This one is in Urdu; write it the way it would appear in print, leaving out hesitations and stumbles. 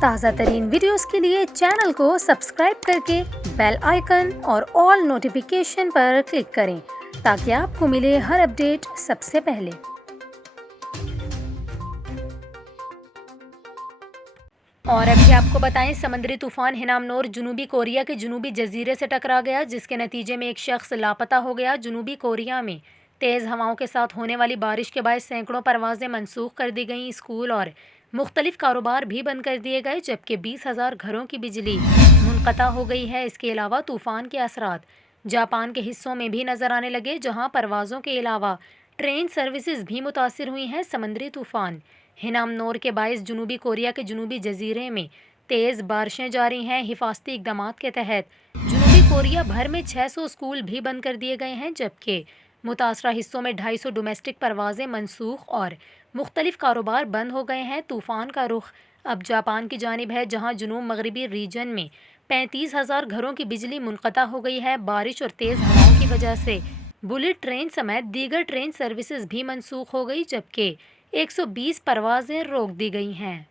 تازہ ترین ویڈیوز کے لیے چینل کو سبسکرائب کر کے بیل آئیکن اور آل نوٹیفیکیشن پر کلک کریں تاکہ آپ کو ملے ہر اپڈیٹ سب سے پہلے۔ اور ابھی آپ کو بتائیں، سمندری طوفان ہنامنور جنوبی کوریا کے جنوبی جزیرے سے ٹکرا گیا، جس کے نتیجے میں ایک شخص لاپتہ ہو گیا۔ جنوبی کوریا میں تیز ہواؤں کے ساتھ ہونے والی بارش کے باعث سینکڑوں پروازیں منسوخ کر دی گئیں، اسکول اور مختلف کاروبار بھی بند کر دیے گئے، جبکہ 20,000 گھروں کی بجلی منقطع ہو گئی ہے۔ اس کے علاوہ طوفان کے اثرات جاپان کے حصوں میں بھی نظر آنے لگے، جہاں پروازوں کے علاوہ ٹرین سروسز بھی متاثر ہوئی ہیں۔ سمندری طوفان ہنامنور کے باعث جنوبی کوریا کے جنوبی جزیرے میں تیز بارشیں جاری ہیں۔ حفاظتی اقدامات کے تحت جنوبی کوریا بھر میں 600 اسکول بھی بند کر دیے گئے ہیں، جبکہ متاثرہ حصوں میں 250 ڈومیسٹک پروازیں منسوخ اور مختلف کاروبار بند ہو گئے ہیں۔ طوفان کا رخ اب جاپان کی جانب ہے، جہاں جنوب مغربی ریجن میں 35,000 گھروں کی بجلی منقطع ہو گئی ہے۔ بارش اور تیز ہواؤں کی وجہ سے بلٹ ٹرین سمیت دیگر ٹرین سروسز بھی منسوخ ہو گئی، جبکہ 120 پروازیں روک دی گئی ہیں۔